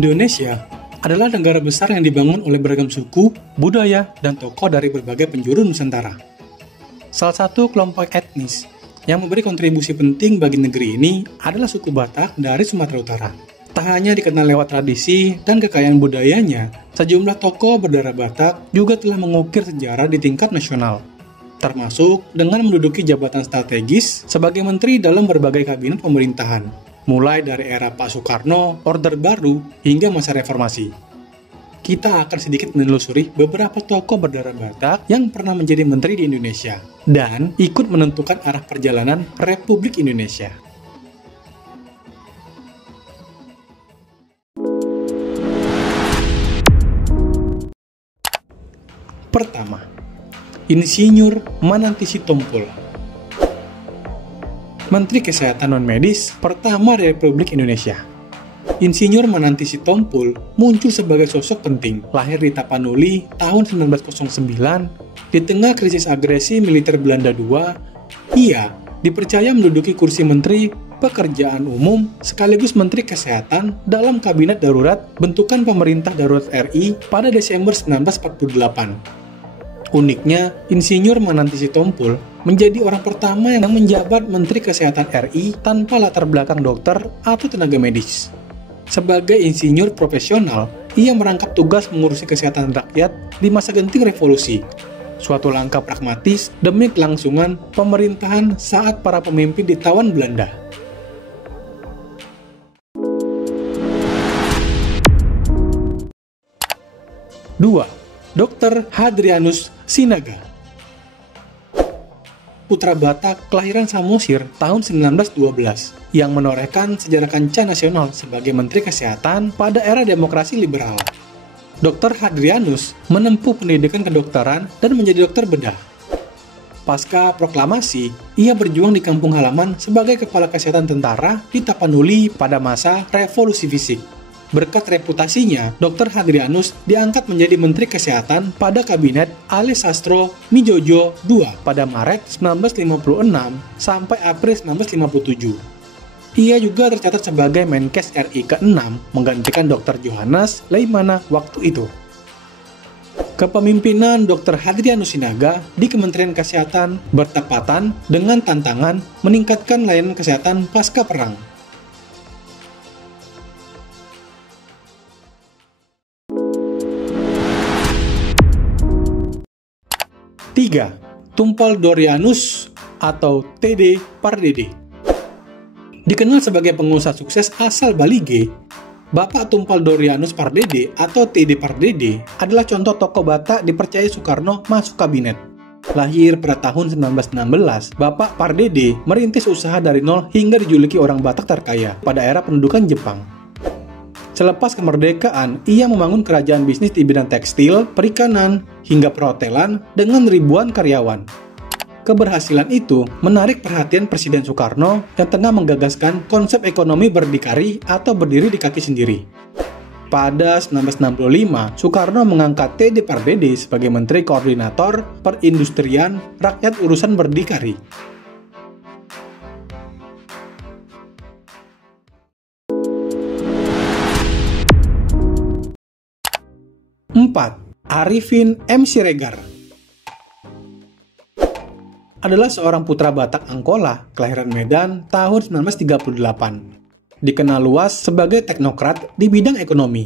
Indonesia adalah negara besar yang dibangun oleh beragam suku, budaya, dan tokoh dari berbagai penjuru Nusantara. Salah satu kelompok etnis yang memberi kontribusi penting bagi negeri ini adalah suku Batak dari Sumatera Utara. Tak hanya dikenal lewat tradisi dan kekayaan budayanya, sejumlah tokoh berdarah Batak juga telah mengukir sejarah di tingkat nasional, termasuk dengan menduduki jabatan strategis sebagai menteri dalam berbagai kabinet pemerintahan, mulai dari era Pak Soekarno, Orde Baru, hingga masa reformasi. Kita akan sedikit menelusuri beberapa tokoh berdarah Batak yang pernah menjadi menteri di Indonesia dan ikut menentukan arah perjalanan Republik Indonesia. Pertama, Insinyur Mananti Sitompul, Menteri Kesehatan non-medis pertama Republik Indonesia. Insinyur Mananti Sitompul muncul sebagai sosok penting, lahir di Tapanuli tahun 1909. Di tengah krisis agresi militer Belanda II, ia dipercaya menduduki kursi Menteri Pekerjaan Umum sekaligus Menteri Kesehatan dalam Kabinet Darurat bentukan Pemerintah Darurat RI pada Desember 1948. Uniknya, Insinyur Mananti Sitompul menjadi orang pertama yang menjabat Menteri Kesehatan RI tanpa latar belakang dokter atau tenaga medis. Sebagai insinyur profesional, ia merangkap tugas mengurusi kesehatan rakyat di masa genting revolusi, suatu langkah pragmatis demi kelangsungan pemerintahan saat para pemimpin ditawan Belanda. Dua, Dr. Hadrianus Sinaga, putra Batak kelahiran Samosir tahun 1912, yang menorehkan sejarah kancah nasional sebagai Menteri Kesehatan pada era demokrasi liberal. Dr. Hadrianus menempuh pendidikan kedokteran dan menjadi dokter bedah. Pasca proklamasi, ia berjuang di kampung halaman sebagai kepala kesehatan tentara di Tapanuli pada masa revolusi fisik. Berkat reputasinya, Dr. Hadrianus diangkat menjadi Menteri Kesehatan pada Kabinet Ali Sastro Midjojo II pada Maret 1956 sampai April 1957. Ia juga tercatat sebagai Menkes RI ke-6 menggantikan Dr. Johannes Leimana waktu itu. Kepemimpinan Dr. Hadrianus Sinaga di Kementerian Kesehatan bertepatan dengan tantangan meningkatkan layanan kesehatan pasca perang. 3. Tumpal Dorianus atau TD Pardede. Dikenal sebagai pengusaha sukses asal Balige, Bapak Tumpal Dorianus Pardede atau TD Pardede adalah contoh tokoh Batak dipercaya Soekarno masuk kabinet. Lahir pada tahun 1916, Bapak Pardede merintis usaha dari nol hingga dijuluki orang Batak terkaya pada era pendudukan Jepang. Selepas kemerdekaan, ia membangun kerajaan bisnis di bidang tekstil, perikanan, hingga perhotelan dengan ribuan karyawan. Keberhasilan itu menarik perhatian Presiden Soekarno yang tengah menggagaskan konsep ekonomi berdikari atau berdiri di kaki sendiri. Pada 1965, Soekarno mengangkat TD Pardede sebagai Menteri Koordinator Perindustrian Rakyat Urusan Berdikari. 4. Arifin M. Siregar adalah seorang putra Batak Angkola, kelahiran Medan tahun 1938. Dikenal luas sebagai teknokrat di bidang ekonomi.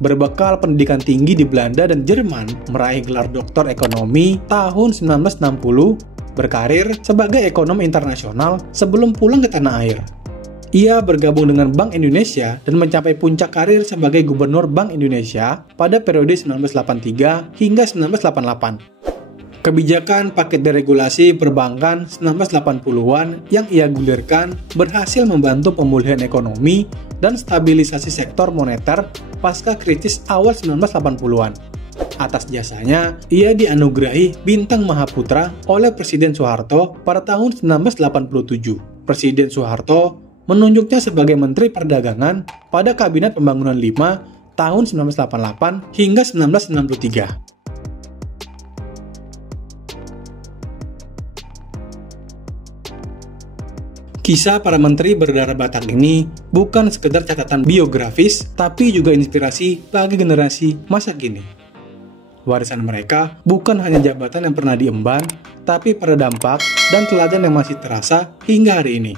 Berbekal pendidikan tinggi di Belanda dan Jerman, meraih gelar doktor ekonomi tahun 1960, berkarir sebagai ekonom internasional sebelum pulang ke tanah air. Ia bergabung dengan Bank Indonesia dan mencapai puncak karir sebagai Gubernur Bank Indonesia pada periode 1983 hingga 1988. Kebijakan paket deregulasi perbankan 1980-an yang ia gulirkan berhasil membantu pemulihan ekonomi dan stabilisasi sektor moneter pasca krisis awal 1980-an. Atas jasanya, ia dianugerahi Bintang Mahaputra oleh Presiden Soeharto pada tahun 1987. Presiden Soeharto menunjuknya sebagai Menteri Perdagangan pada Kabinet Pembangunan 5 tahun 1988 hingga 1993. Kisah para menteri berdarah Batak ini bukan sekedar catatan biografis, tapi juga inspirasi bagi generasi masa kini. Warisan mereka bukan hanya jabatan yang pernah diemban, tapi pada dampak dan teladan yang masih terasa hingga hari ini.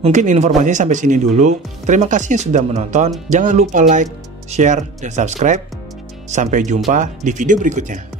Mungkin informasinya sampai sini dulu. Terima kasih yang sudah menonton. Jangan lupa like, share, dan subscribe. Sampai jumpa di video berikutnya.